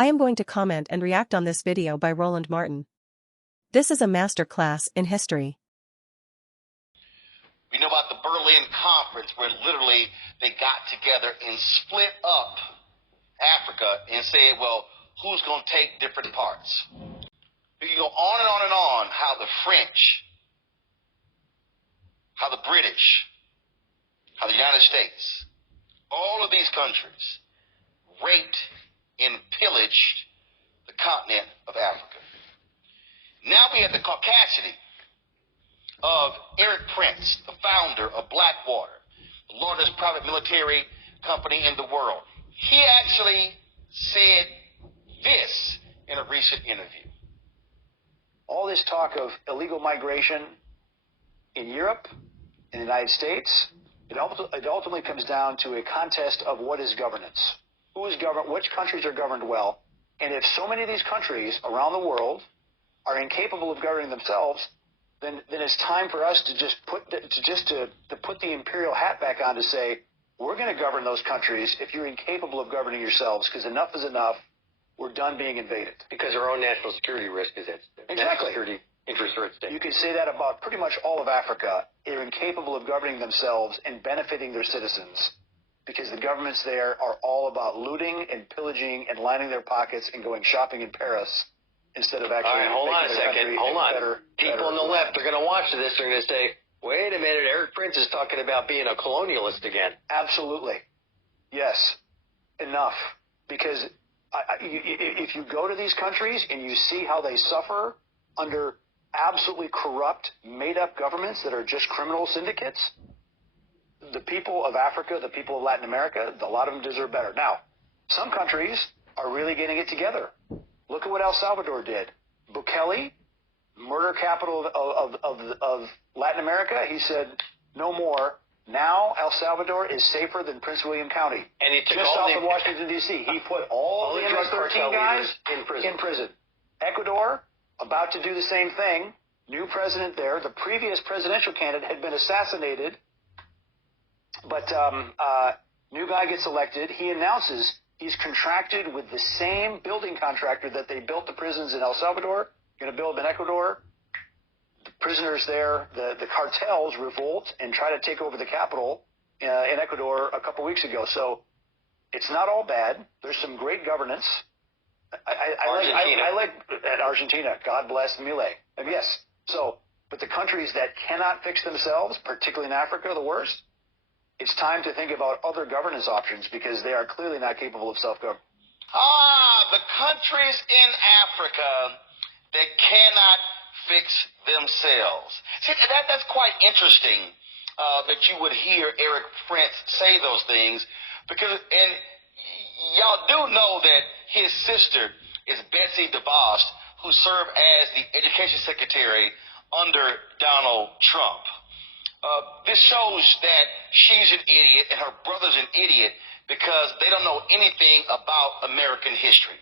I am going to comment and react on this video by Roland Martin. This is a master class in history. We know about the Berlin Conference, where literally they got together and split up Africa and said, well, who's going to take different parts? You can go on and on and on how the French, how the British, how the United States, all of these countries raped and pillaged the continent of Africa. Now we have the caucasity of Erik Prince, the founder of Blackwater, the largest private military company in the world. He actually said this in a recent interview. All this talk of illegal migration in Europe, in the United States, it ultimately comes down to a contest of what is governance. Who is governed? Which countries are governed well? And if so many of these countries around the world are incapable of governing themselves, then it's time for us to just put the imperial hat back on to say, we're going to govern those countries if you're incapable of governing yourselves, because enough is enough. We're done being invaded. Because our own national security risk is at stake. Exactly. National security interests are at stake. You can say that about pretty much all of Africa. They're incapable of governing themselves and benefiting their citizens, because the governments there are all about looting and pillaging and lining their pockets and going shopping in Paris instead of actually hold on a making their second. country Hold on. better. People on the left are going to watch this. They're going to say, wait a minute, Erik Prince is talking about being a colonialist again. Absolutely. Yes. Enough. Because if you go to these countries and you see how they suffer under absolutely corrupt, made-up governments that are just criminal syndicates, the people of Africa, the people of Latin America, a lot of them deserve better. Now, some countries are really getting it together. Look at what El Salvador did. Bukele, murder capital of Latin America, he said, no more. Now El Salvador is safer than Prince William County. And he took just all south of Washington, D.C. He put all the drug MS-13 cartel guys leaders in prison. Ecuador, about to do the same thing. New president there. The previous presidential candidate had been assassinated. But new guy gets elected. He announces he's contracted with the same building contractor that they built the prisons in El Salvador, going to build in Ecuador. The prisoners there, the cartels revolt and try to take over the capital in Ecuador a couple weeks ago. So it's not all bad. There's some great governance. I like Argentina. God bless Milei. And yes. So, but the countries that cannot fix themselves, particularly in Africa, the worst, it's time to think about other governance options, because they are clearly not capable of self-government. The countries in Africa that cannot fix themselves. See, that's quite interesting that you would hear Erik Prince say those things, because, and y'all do know that his sister is Betsy DeVos, who served as the education secretary under Donald Trump. This shows that she's an idiot and her brother's an idiot, because they don't know anything about American history.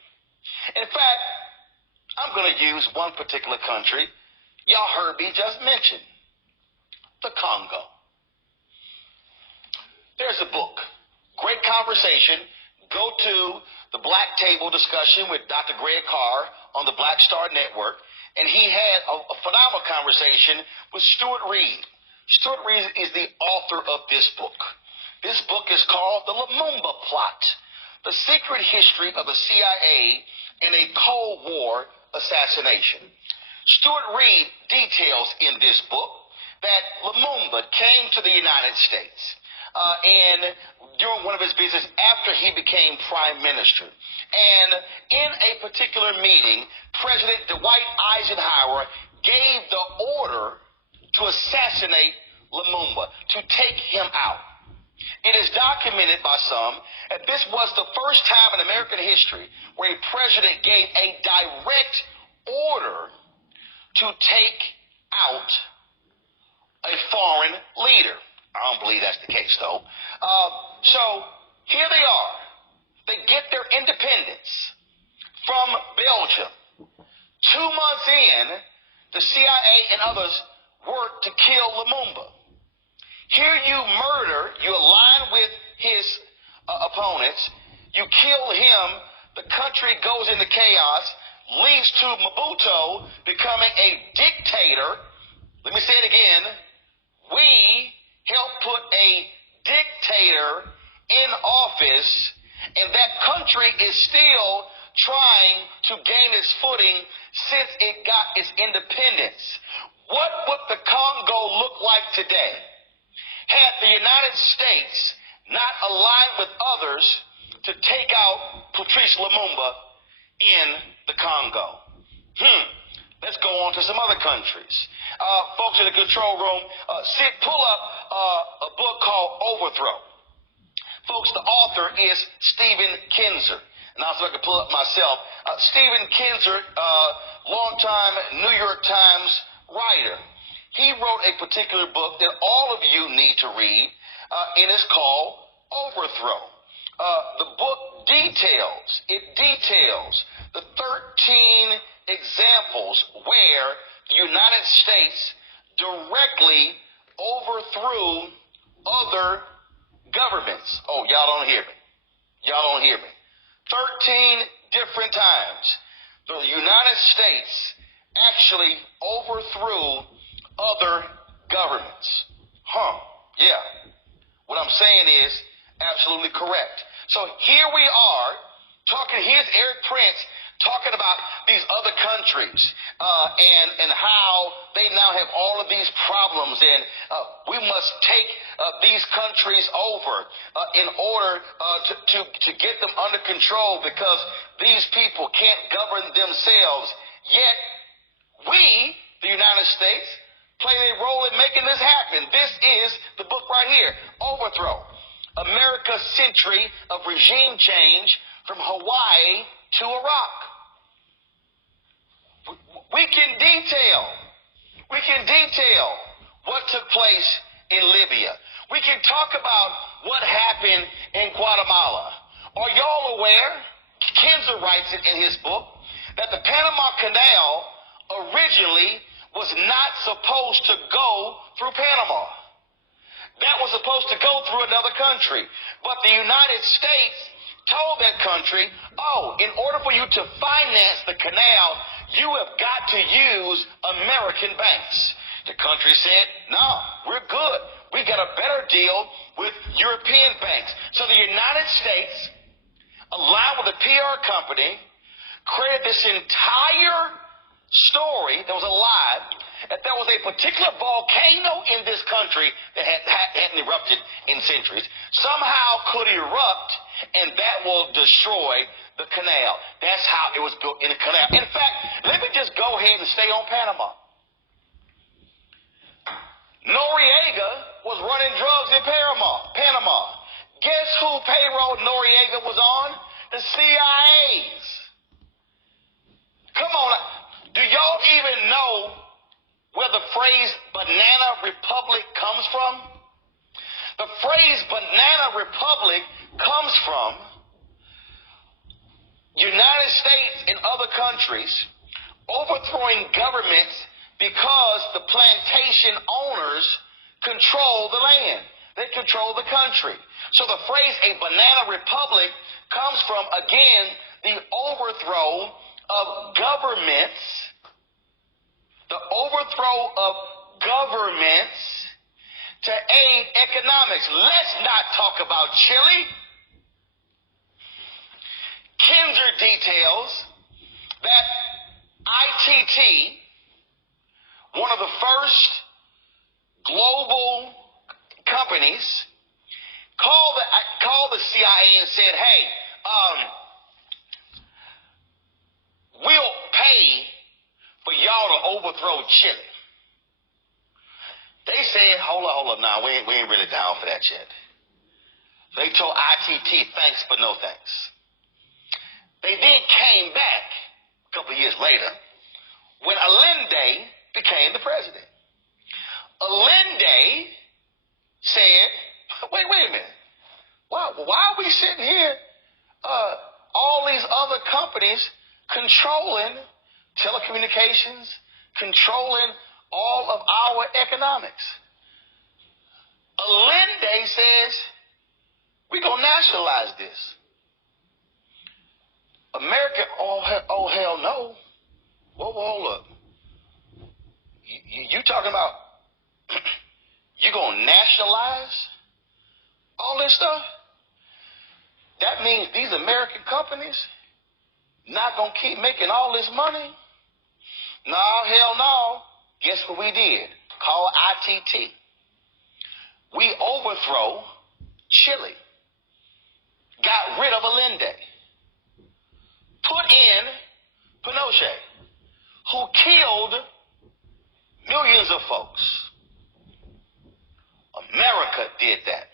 In fact, I'm going to use one particular country y'all heard me just mention, the Congo. There's a book, great conversation. Go to the Black Table discussion with Dr. Greg Carr on the Black Star Network, and he had a phenomenal conversation with Stuart Reed. Stuart Reed is the author of this book. This book is called The Lumumba Plot, The Secret History of the CIA in a Cold War Assassination. Stuart Reed details in this book that Lumumba came to the United States and during one of his visits after he became prime minister. And in a particular meeting, President Dwight Eisenhower gave the order to assassinate Lumumba, to take him out. It is documented by some that this was the first time in American history where a president gave a direct order to take out a foreign leader. I don't believe that's the case, though. So here they are. They get their independence from Belgium. 2 months in, the CIA and others work to kill Lumumba. Here you murder, you align with his opponents, you kill him, the country goes into chaos, leads to Mobutu becoming a dictator. Let me say it again. We helped put a dictator in office, and that country is still trying to gain its footing since it got its independence. What would the Congo look like today had the United States not aligned with others to take out Patrice Lumumba in the Congo? Let's go on to some other countries. Folks in the control room, pull up a book called Overthrow. Folks, the author is Stephen Kinzer. And also I can pull up myself. Stephen Kinzer, longtime New York Times writer. He wrote a particular book that all of you need to read, and it's called Overthrow. The book details the 13 examples where the United States directly overthrew other governments. Oh, y'all don't hear me. Y'all don't hear me. 13 different times the United States actually overthrew other governments. Yeah. What I'm saying is absolutely correct. So here we are talking, here's Erik Prince talking about these other countries and how they now have all of these problems, and we must take these countries over in order to get them under control because these people can't govern themselves. Yet we, the United States, play a role in making this happen. This is the book right here, Overthrow: America's Century of Regime Change from Hawaii to Iraq. We can detail what took place in Libya. We can talk about what happened in Guatemala. Are y'all aware, Kinzer writes it in his book, that the Panama Canal originally was not supposed to go through Panama. That was supposed to go through another country. But the United States told that country, in order for you to finance the canal, you have got to use American banks. The country said, no, we're good. We got a better deal with European banks. So the United States, along with a PR company, created this entire story that was a lie, that there was a particular volcano in this country that hadn't erupted in centuries, somehow could erupt, and that will destroy the canal. That's how it was built in the canal. In fact, let me just go ahead and stay on Panama. Noriega was running drugs in Panama. Guess who payroll Noriega was on? The CIA's. Come on. Do y'all even know where the phrase banana republic comes from? The phrase banana republic comes from United States and other countries overthrowing governments because the plantation owners control the land. They control the country. So the phrase a banana republic comes from, again, the overthrow of governments, the overthrow of governments to aid economics. Let's not talk about Chile. Kinzer details that ITT, one of the first global companies, called the CIA and said, hey, we'll pay for y'all to overthrow Chile. They said, hold up now, we ain't really down for that yet. They told ITT thanks but no thanks. They then came back a couple of years later when Allende became the president. Allende said, wait a minute. Why are we sitting here, all these other companies controlling telecommunications, controlling all of our economics? Allende says, we're going to nationalize this. America, oh hell no. Whoa, hold up. You talking about you gonna nationalize all this stuff? That means these American companies not gonna keep making all this money? No, hell no. Guess what we did? Call ITT. We overthrow Chile. Got rid of Allende. Put in Pinochet, who killed millions of folks. America did that.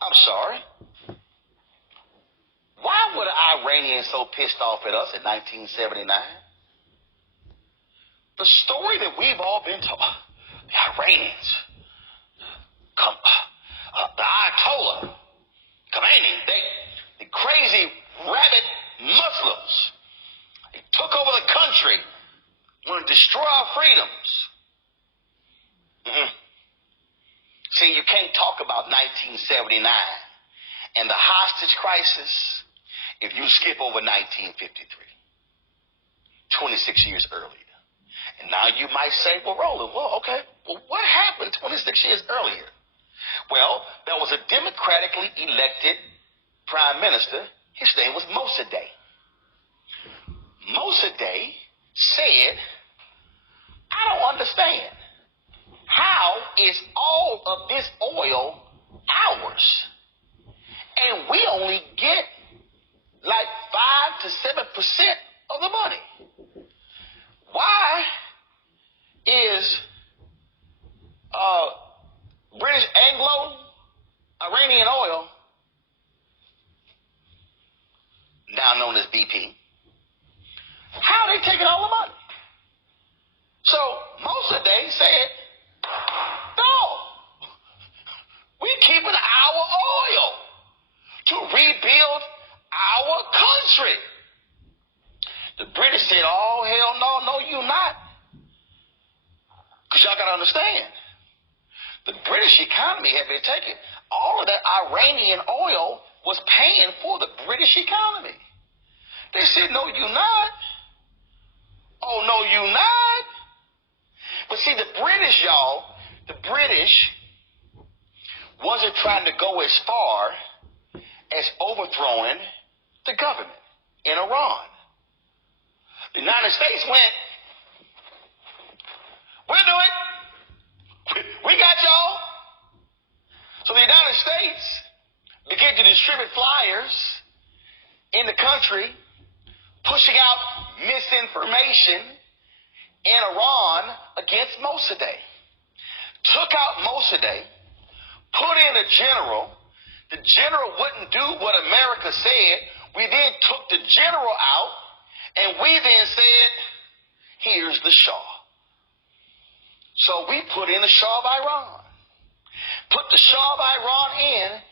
I'm sorry. Why were the Iranians so pissed off at us in 1979? The story that we've all been taught, the Iranians, the Ayatollah, Khomeini, the crazy rabid Muslims, they took over the country, want to destroy our freedoms. See, you can't talk about 1979 and the hostage crisis if you skip over 1953, 26 years earlier. And now you might say, well, Roland, well, okay, well, what happened 26 years earlier? Well, there was a democratically elected prime minister. His name was Mossadegh. Mossadegh said, I don't understand. How is all of this oil ours? And we only get like 5 to 7% of the money. Why is British Anglo-Iranian oil, now known as BP, how are they taking all the money? So Mossadegh said, no, we're keeping our oil to rebuild our country. The British said, oh, hell no, you're not. Because y'all got to understand, the British economy had been taken. All of that Iranian oil was paying for the British economy. They said, no, you're not. Oh, no, you're not. But see, the British, y'all, the British wasn't trying to go as far as overthrowing the government in Iran. The United States went, we'll do it. We got y'all. So the United States began to distribute flyers in the country, pushing out misinformation in Iran against Mossadegh. Took out Mossadegh, put in a general. The general wouldn't do what America said. We then took the general out, and we then said, here's the Shah. So we put in the Shah of Iran. Put the Shah of Iran in.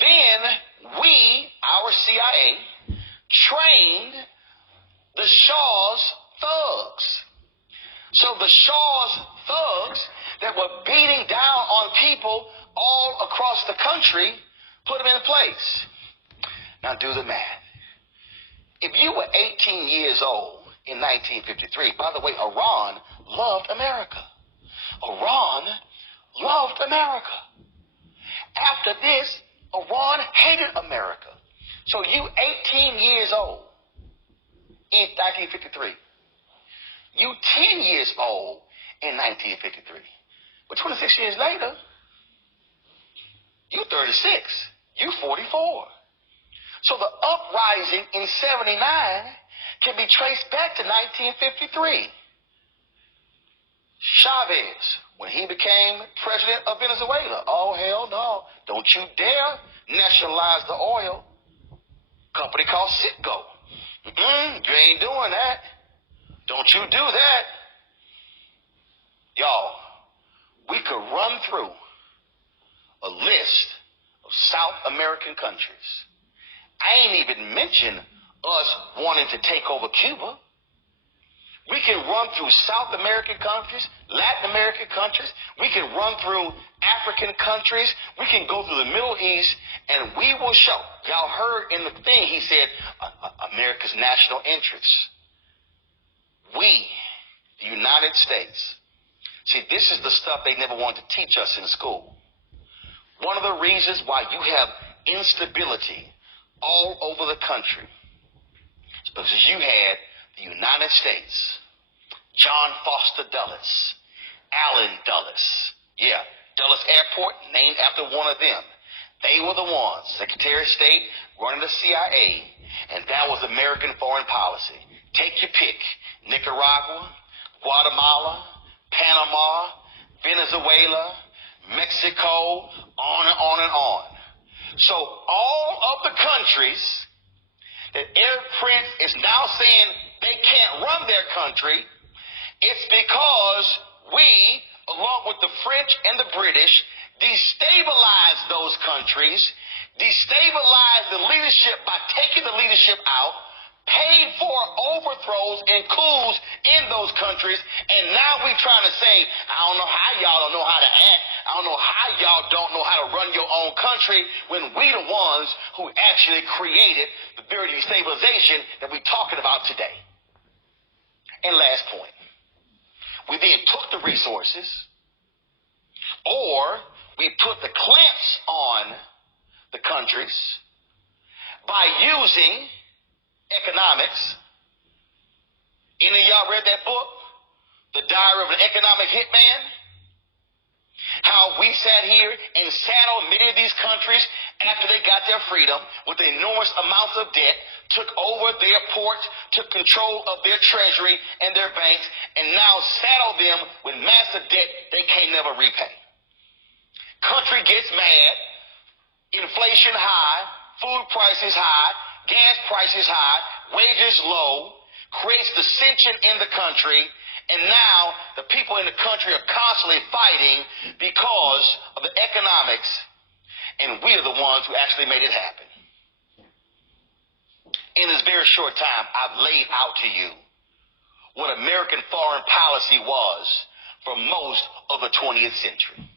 Then we, our CIA, trained the Shah's thugs. So the Shah's thugs that were beating down on people all across the country, put them in place. Now do the math. If you were 18 years old in 1953, by the way, Iran loved America. Iran loved America. After this, Iran hated America. So you 18 years old in 1953. You 10 years old in 1953. But 26 years later, you 36. You 44. So the uprising in 79 can be traced back to 1953. Chavez, when he became president of Venezuela, oh, hell no. Don't you dare nationalize the oil. Company called Citgo. You ain't doing that. Don't you do that. Y'all, we could run through a list of South American countries. I ain't even mentioned us wanting to take over Cuba. We can run through South American countries, Latin American countries. We can run through African countries. We can go through the Middle East, and we will show. Y'all heard in the thing, he said, America's national interests. We, the United States. See, this is the stuff they never wanted to teach us in school. One of the reasons why you have instability all over the country is because you had the United States, John Foster Dulles, Allen Dulles. Yeah, Dulles Airport, named after one of them. They were the ones, Secretary of State, running the CIA, and that was American foreign policy. Take your pick. Nicaragua, Guatemala, Panama, Venezuela, Mexico, on and on and on. So all of the countries that Erik Prince is now saying they can't run their country, it's because we, along with the French and the British, destabilized those countries, destabilized the leadership by taking the leadership out, paid for overthrows and coups in those countries, and now we trying to say, I don't know how y'all don't know how to act. I don't know how y'all don't know how to run your own country when we the ones who actually created the very destabilization that we're talking about today. And last point, we then took the resources, or we put the clamps on the countries by using economics. Any of y'all read that book, The Diary of an Economic Hitman? How we sat here and saddled many of these countries after they got their freedom with enormous amounts of debt, took over their ports, took control of their treasury and their banks, and now saddle them with massive debt they can't never repay. Country gets mad, inflation high, food prices high, gas prices high, wages low, creates dissension in the country, and now the people in the country are constantly fighting because of the economics, and we are the ones who actually made it happen. In this very short time, I've laid out to you what American foreign policy was for most of the 20th century.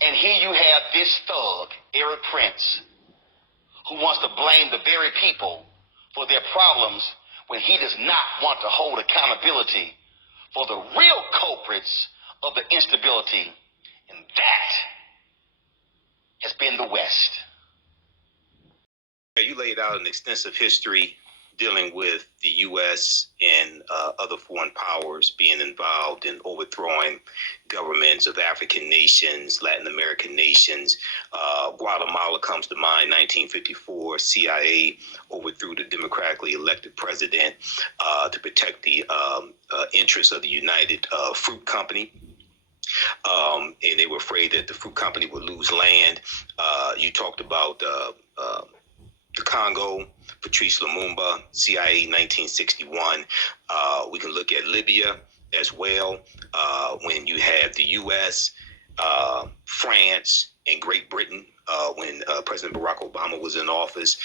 And here you have this thug, Erik Prince, who wants to blame the very people for their problems when he does not want to hold accountability for the real culprits of the instability, and that has been the West. You laid out an extensive history dealing with the U.S. and other foreign powers being involved in overthrowing governments of African nations, Latin American nations. Guatemala comes to mind, 1954. CIA overthrew the democratically elected president to protect the interests of the United Fruit Company. And they were afraid that the fruit company would lose land. You talked about the Congo, Patrice Lumumba, CIA, 1961. We can look at Libya as well, when you have the U.S., France, and Great Britain. When President Barack Obama was in office,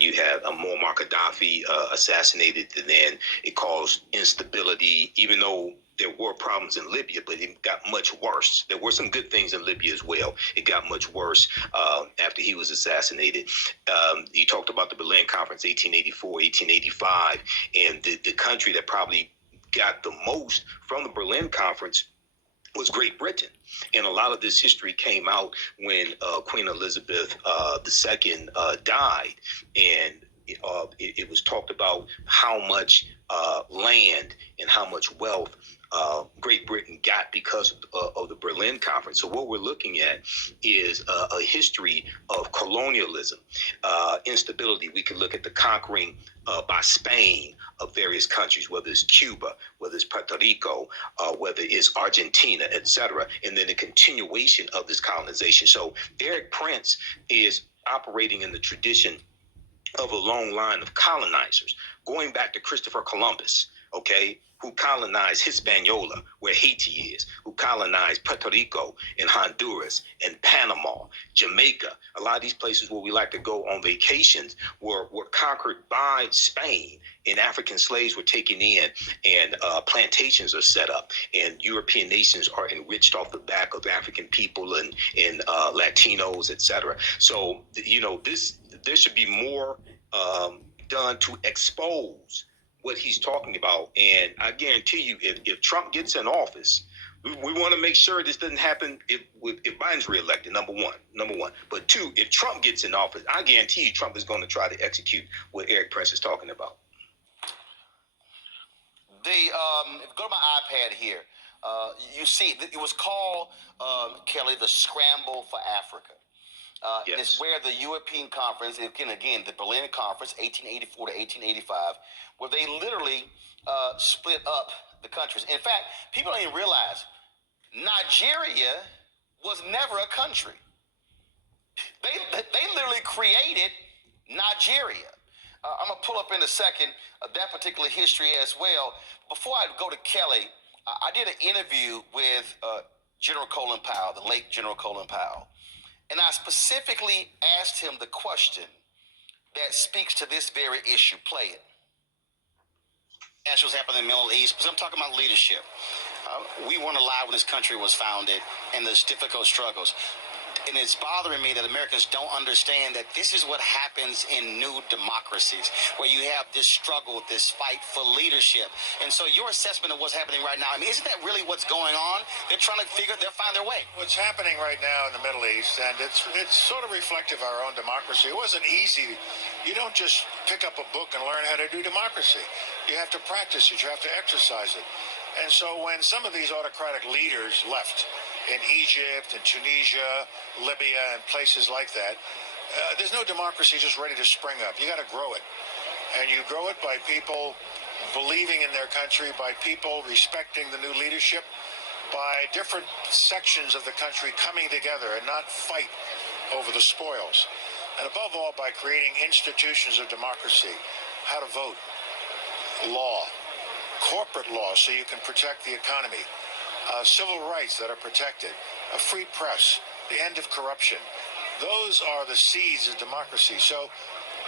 you had Muammar Gaddafi assassinated, and then it caused instability, even though there were problems in Libya, but it got much worse. There were some good things in Libya as well. It got much worse after he was assassinated. You talked about the Berlin Conference, 1884, 1885, and the country that probably got the most from the Berlin Conference was Great Britain. And a lot of this history came out when Queen Elizabeth II died, and it was talked about how much land and how much wealth Great Britain got because of the Berlin Conference. So what we're looking at is a history of colonialism, instability. We can look at the conquering by Spain of various countries, whether it's Cuba, whether it's Puerto Rico, whether it's Argentina, etc., and then the continuation of this colonization. So Erik Prince is operating in the tradition of a long line of colonizers, going back to Christopher Columbus, okay, who colonized Hispaniola, where Haiti is, who colonized Puerto Rico and Honduras and Panama, Jamaica. A lot of these places where we like to go on vacations were conquered by Spain, and African slaves were taken in, and plantations are set up, and European nations are enriched off the back of African people and Latinos, etc. So, there should be more done to expose what he's talking about. And I guarantee you, if Trump gets in office, we want to make sure this doesn't happen if Biden's reelected, number one. But two, if Trump gets in office, I guarantee you Trump is going to try to execute what Erik Prince is talking about. If you go to my iPad here, you see it was called, Kelly, the Scramble for Africa. Yes. It's where the European Conference, again, the Berlin Conference, 1884 to 1885, where they literally split up the countries. In fact, people don't even realize Nigeria was never a country. They literally created Nigeria. I'm going to pull up in a second that particular history as well. Before I go to Kelly, I did an interview with General Colin Powell, the late General Colin Powell. And I specifically asked him the question that speaks to this very issue. Play it. That's what's happening in the Middle East, because I'm talking about leadership. We weren't alive when this country was founded, and there's difficult struggles. And it's bothering me that Americans don't understand that this is what happens in new democracies, where you have this struggle, this fight for leadership. And so your assessment of what's happening right now, I mean, isn't that really what's going on? They're trying to they'll find their way. What's happening right now in the Middle East, and it's sort of reflective of our own democracy. It wasn't easy. You don't just pick up a book and learn how to do democracy. You have to practice it. You have to exercise it. And so when some of these autocratic leaders left in Egypt and Tunisia, Libya, and places like that, there's no democracy just ready to spring up. You got to grow it. And you grow it by people believing in their country, by people respecting the new leadership, by different sections of the country coming together and not fight over the spoils. And above all, by creating institutions of democracy, how to vote, law, corporate law so you can protect the economy, civil rights that are protected, a free press, the end of corruption. Those are the seeds of democracy. So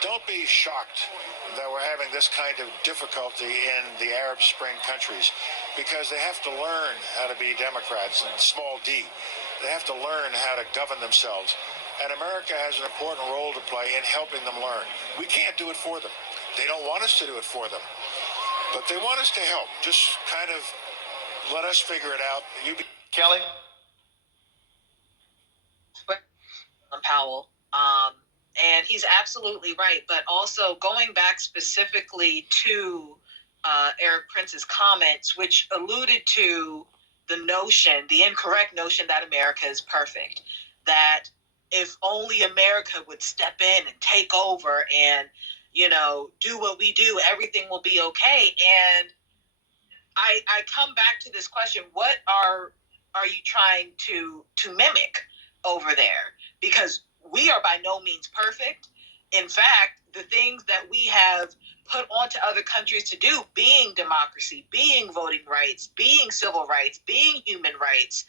don't be shocked that we're having this kind of difficulty in the Arab Spring countries, because they have to learn how to be Democrats, and small d. They have to learn how to govern themselves. And America has an important role to play in helping them learn. We can't do it for them. They don't want us to do it for them. But they want us to help. Just kind of let us figure it out. Kelly? Powell. And he's absolutely right. But also going back specifically to Erik Prince's comments, which alluded to the incorrect notion that America is perfect. That if only America would step in and take over and, do what we do, everything will be okay. And I come back to this question: what are you trying to mimic over there? Because we are by no means perfect. In fact, the things that we have put onto other countries to do, being democracy, being voting rights, being civil rights, being human rights,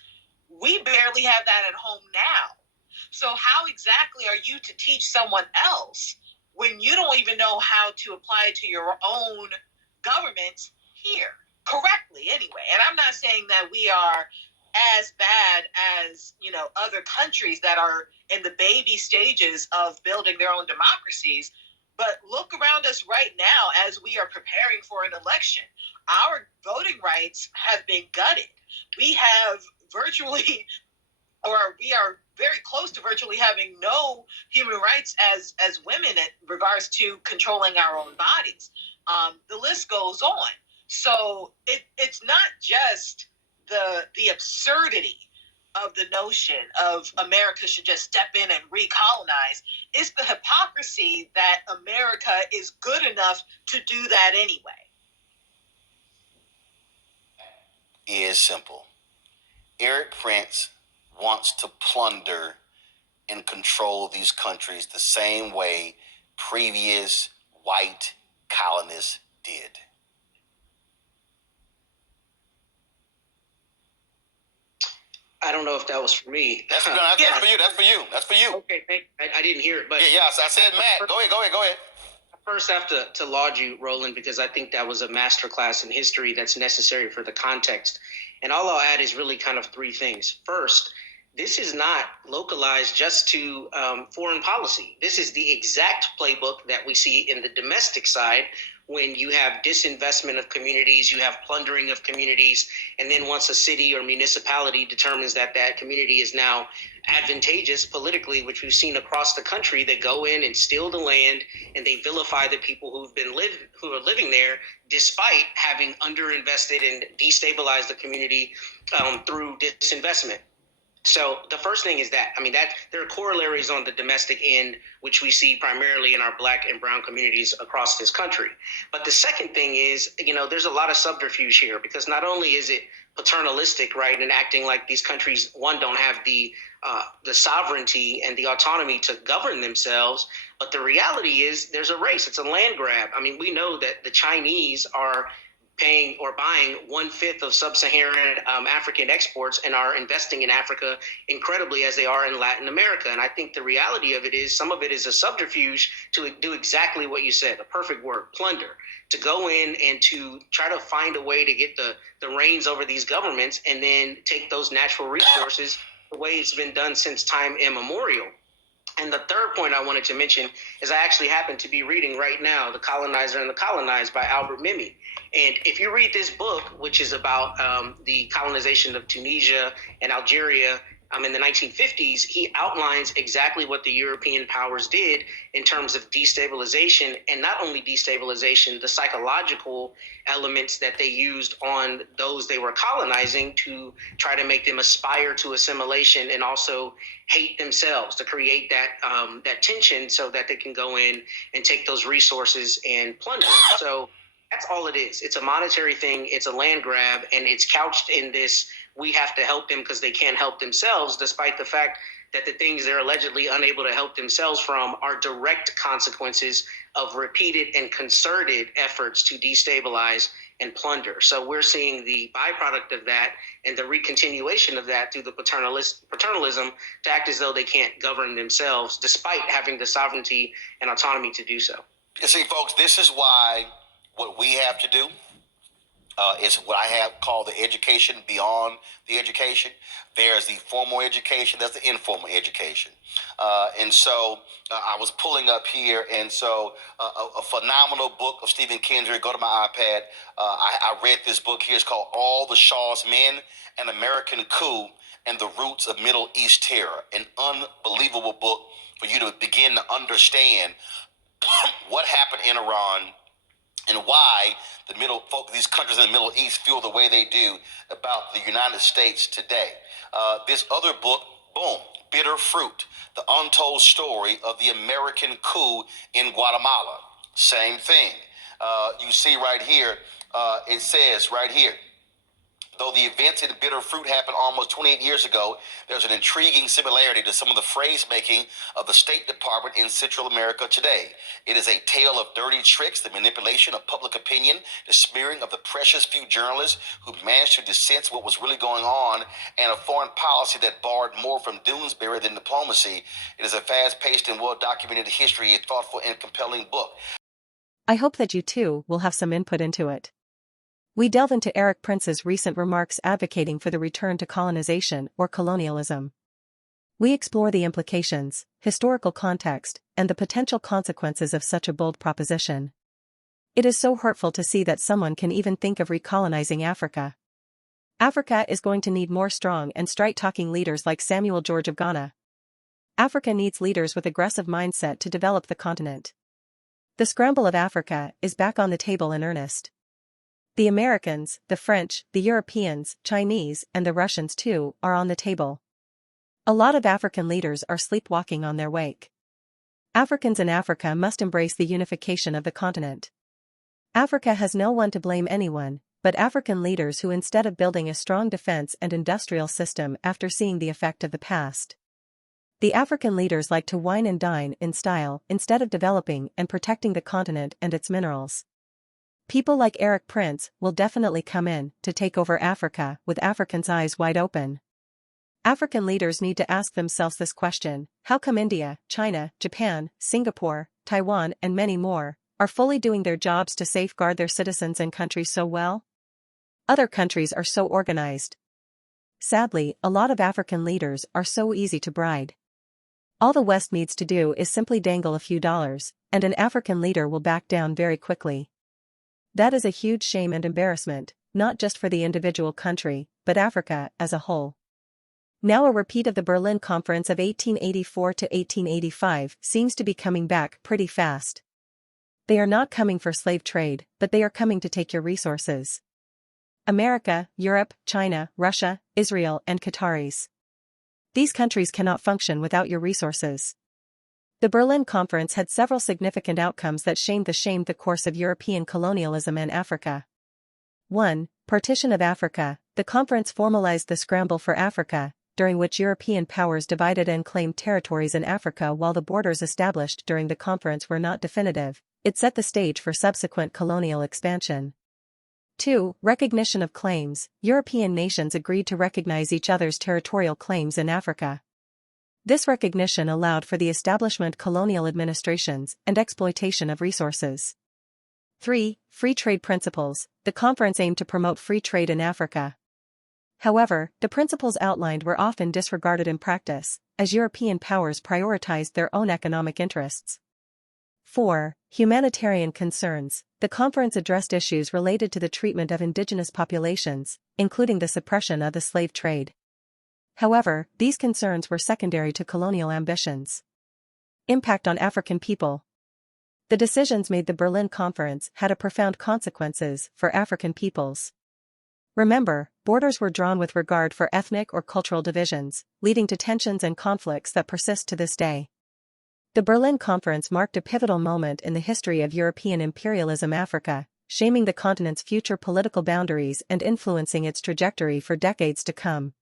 we barely have that at home now. So how exactly are you to teach someone else when you don't even know how to apply it to your own governments here correctly anyway? And I'm not saying that we are as bad as, other countries that are in the baby stages of building their own democracies. But look around us right now as we are preparing for an election. Our voting rights have been gutted. We have virtually, or we are very close to virtually having no human rights as women in regards to controlling our own bodies. The list goes on. So it's not just the absurdity of the notion of America should just step in and recolonize. It's the hypocrisy that America is good enough to do that anyway. Is simple. Erik Prince wants to plunder and control these countries the same way previous white colonists did. I don't know if that was for me. That's for you. That's for you. Okay, I didn't hear it, but yeah. I said Matt. Go ahead. First, I have to laud you, Roland, because I think that was a masterclass in history that's necessary for the context. And all I'll add is really kind of three things. First, this is not localized just to foreign policy. This is the exact playbook that we see in the domestic side when you have disinvestment of communities, you have plundering of communities, and then once a city or municipality determines that that community is now advantageous politically, which we've seen across the country, they go in and steal the land and they vilify the people who are living there, despite having underinvested and destabilized the community through disinvestment. So the first thing is that, that there are corollaries on the domestic end, which we see primarily in our Black and brown communities across this country. But the second thing is, there's a lot of subterfuge here, because not only is it paternalistic, right, and acting like these countries, one, don't have the sovereignty and the autonomy to govern themselves, but the reality is there's a race. It's a land grab. We know that the Chinese are paying or buying 1/5 of sub-Saharan African exports and are investing in Africa incredibly as they are in Latin America. And I think the reality of it is some of it is a subterfuge to do exactly what you said, a perfect word, plunder, to go in and to try to find a way to get the reins over these governments and then take those natural resources the way it's been done since time immemorial. And the third point I wanted to mention is I actually happen to be reading right now The Colonizer and the Colonized by Albert Memmi. And if you read this book, which is about the colonization of Tunisia and Algeria in the 1950s, he outlines exactly what the European powers did in terms of destabilization, and not only destabilization, the psychological elements that they used on those they were colonizing to try to make them aspire to assimilation and also hate themselves, to create that tension so that they can go in and take those resources and plunder. So that's all it is. It's a monetary thing. It's a land grab, and it's couched in this, we have to help them because they can't help themselves, despite the fact that the things they're allegedly unable to help themselves from are direct consequences of repeated and concerted efforts to destabilize and plunder. So we're seeing the byproduct of that and the recontinuation of that through the paternalism to act as though they can't govern themselves, despite having the sovereignty and autonomy to do so. You see, folks, this is why what we have to do is what I have called the education beyond the education. There's the formal education, there's the informal education. And so I was pulling up here, and so a phenomenal book of Stephen Kendrick. Go to my iPad. I read this book here. It's called All the Shah's Men, An American Coup and the Roots of Middle East Terror. An unbelievable book for you to begin to understand what happened in Iran and why these countries in the Middle East feel the way they do about the United States today. This other book, boom, Bitter Fruit, the untold story of the American coup in Guatemala. Same thing. You see right here, it says right here, though the events in Bitter Fruit happened almost 28 years ago, there's an intriguing similarity to some of the phrase-making of the State Department in Central America today. It is a tale of dirty tricks, the manipulation of public opinion, the smearing of the precious few journalists who managed to dissense what was really going on, and a foreign policy that barred more from Doonesbury than diplomacy. It is a fast-paced and well-documented history, a thoughtful and compelling book. I hope that you too will have some input into it. We delve into Erik Prince's recent remarks advocating for the return to colonization or colonialism. We explore the implications, historical context, and the potential consequences of such a bold proposition. It is so hurtful to see that someone can even think of recolonizing Africa. Africa is going to need more strong and straight-talking leaders like Samuel George of Ghana. Africa needs leaders with aggressive mindset to develop the continent. The scramble of Africa is back on the table in earnest. The Americans, the French, the Europeans, Chinese, and the Russians too are on the table. A lot of African leaders are sleepwalking on their wake. Africans in Africa must embrace the unification of the continent. Africa has no one to blame anyone, but African leaders who, instead of building a strong defense and industrial system after seeing the effect of the past. The African leaders like to wine and dine in style instead of developing and protecting the continent and its minerals. People like Erik Prince will definitely come in to take over Africa with Africans' eyes wide open. African leaders need to ask themselves this question: how come India, China, Japan, Singapore, Taiwan, and many more are fully doing their jobs to safeguard their citizens and countries so well? Other countries are so organized. Sadly, a lot of African leaders are so easy to bribe. All the West needs to do is simply dangle a few dollars, and an African leader will back down very quickly. That is a huge shame and embarrassment, not just for the individual country, but Africa as a whole. Now a repeat of the Berlin Conference of 1884 to 1885 seems to be coming back pretty fast. They are not coming for slave trade, but they are coming to take your resources. America, Europe, China, Russia, Israel, and Qataris. These countries cannot function without your resources. The Berlin Conference had several significant outcomes that shamed the course of European colonialism in Africa. 1. Partition of Africa. The conference formalized the scramble for Africa, during which European powers divided and claimed territories in Africa while the borders established during the conference were not definitive. It set the stage for subsequent colonial expansion. 2. Recognition of claims. European nations agreed to recognize each other's territorial claims in Africa. This recognition allowed for the establishment of colonial administrations and exploitation of resources. 3. Free trade principles. The conference aimed to promote free trade in Africa. However, the principles outlined were often disregarded in practice, as European powers prioritized their own economic interests. 4. Humanitarian concerns. The conference addressed issues related to the treatment of indigenous populations, including the suppression of the slave trade. However, these concerns were secondary to colonial ambitions. Impact on African people. The decisions made at the Berlin Conference had a profound consequences for African peoples. Remember, borders were drawn with regard for ethnic or cultural divisions, leading to tensions and conflicts that persist to this day. The Berlin Conference marked a pivotal moment in the history of European imperialism in Africa, shaming the continent's future political boundaries and influencing its trajectory for decades to come.